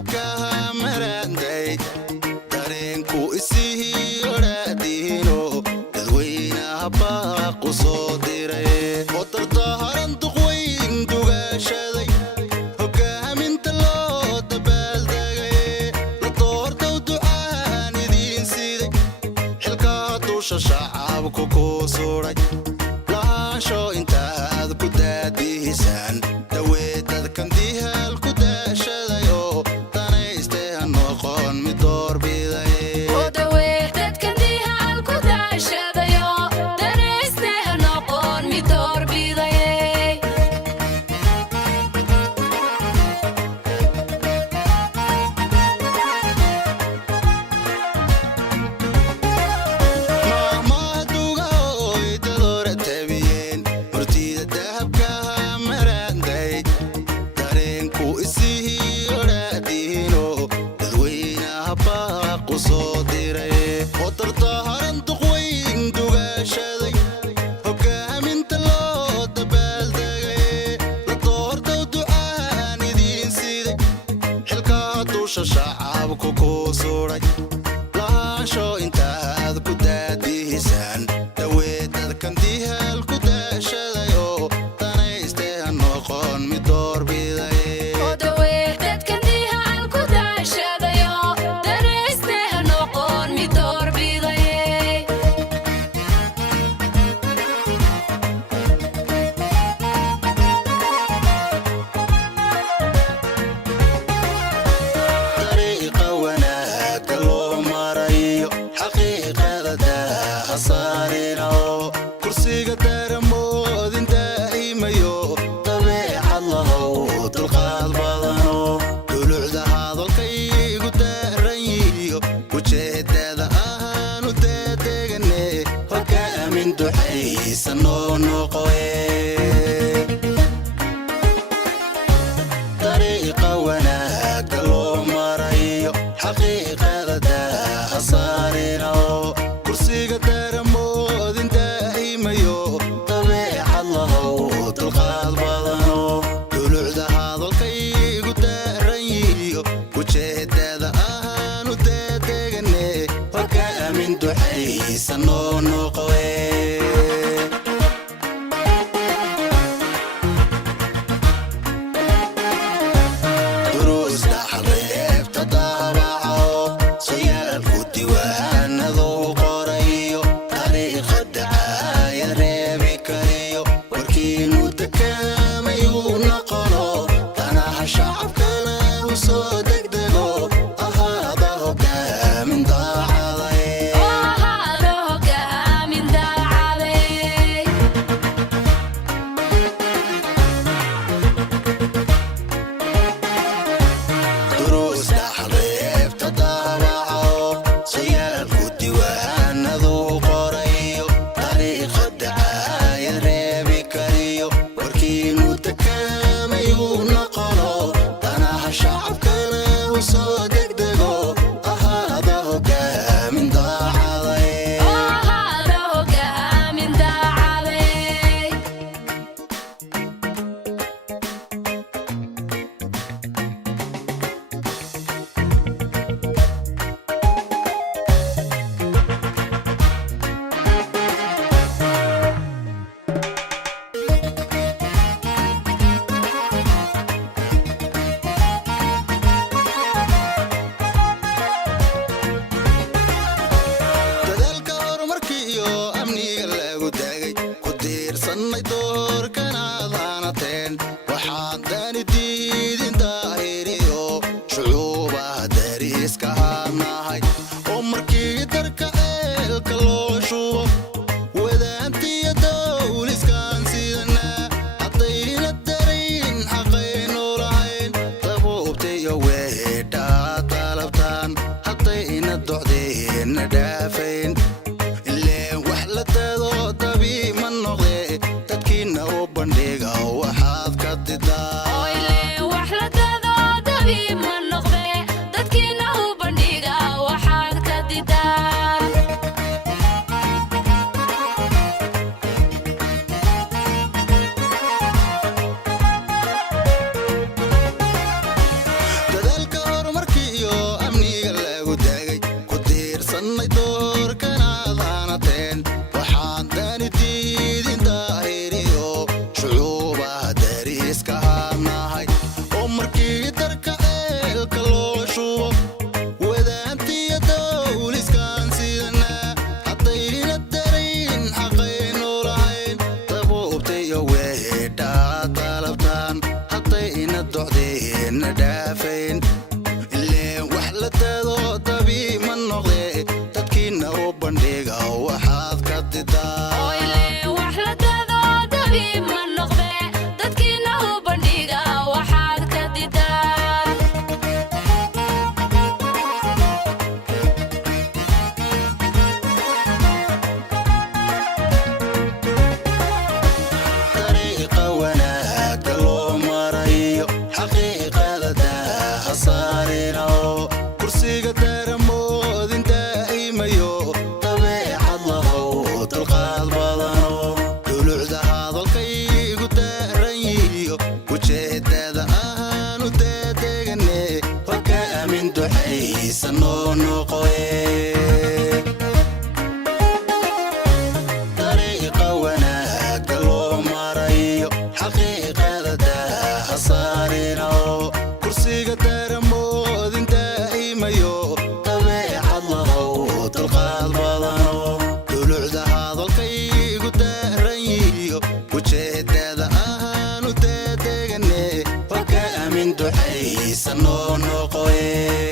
dahabka maranday dareenku isii oraadino dadweynaha baaqu soo diray oo tartaharan duqweyn dugaashaday hogaaminta loo dabaaldegay la doortow ducaan idiin siiday xilka dusha shacabku ku suray lahaansho intaad ku daadihisaan daweedadkan dihaal ku daashaday oo danaystay ha noqon mid doorbiday shacabku ku suray lahaansho intaad ku daadihisaan daweedadkan dihaal ku daashaday oo danaystay ha noqon mid doorbiday kursiga daramoodin daa'imayo dabeecad lahow dulqaad badano dulucda hadalkaygu daaran yihiyo ujeedada ahaanu daadegane hogaamin duxaysa noo noqoe dariiqa wanaagga loo marayo xaqiiqada daaha saarino kursiga daramoodin daa'imayo dabeecad lahow dulqaad badano dulucda hadalkaygu daaran yihiyo ujeedada ahaanu daadegane hogaamin duxaysa noo noqoe dannay doorkanaad hanateen waxaan dani diidin daahiriyo shucuubaha dariiska aanahay oo markii darka ceelka loo shubo wadaantiya dawliskaan sidana haddayna darayn xaqaynu lahayn dabuubtayo weedhaa dalabtaan haddayna docdeenna dhaafayn ileen wax la dado dabii ma noqdee dadkiina u bandhiga waxaad ka didaa kursiga daramoodin daa'imayo dabeecad lahow dulqaad badano dulucda hadalkaygu daaran yihiyo ujeedada ahaanu daadegane hoga amin duxaysa noo noqoye dariiqa wanaagga loo marayo xaqiiqada daaha saarino kursiga daramoodin daa'imayo dabeecad lahow dulqaad badano dulucda hadalkaygu daaran yihiyo ujeedada ahaanu daadegane hoga amin duxaysa noo noqoye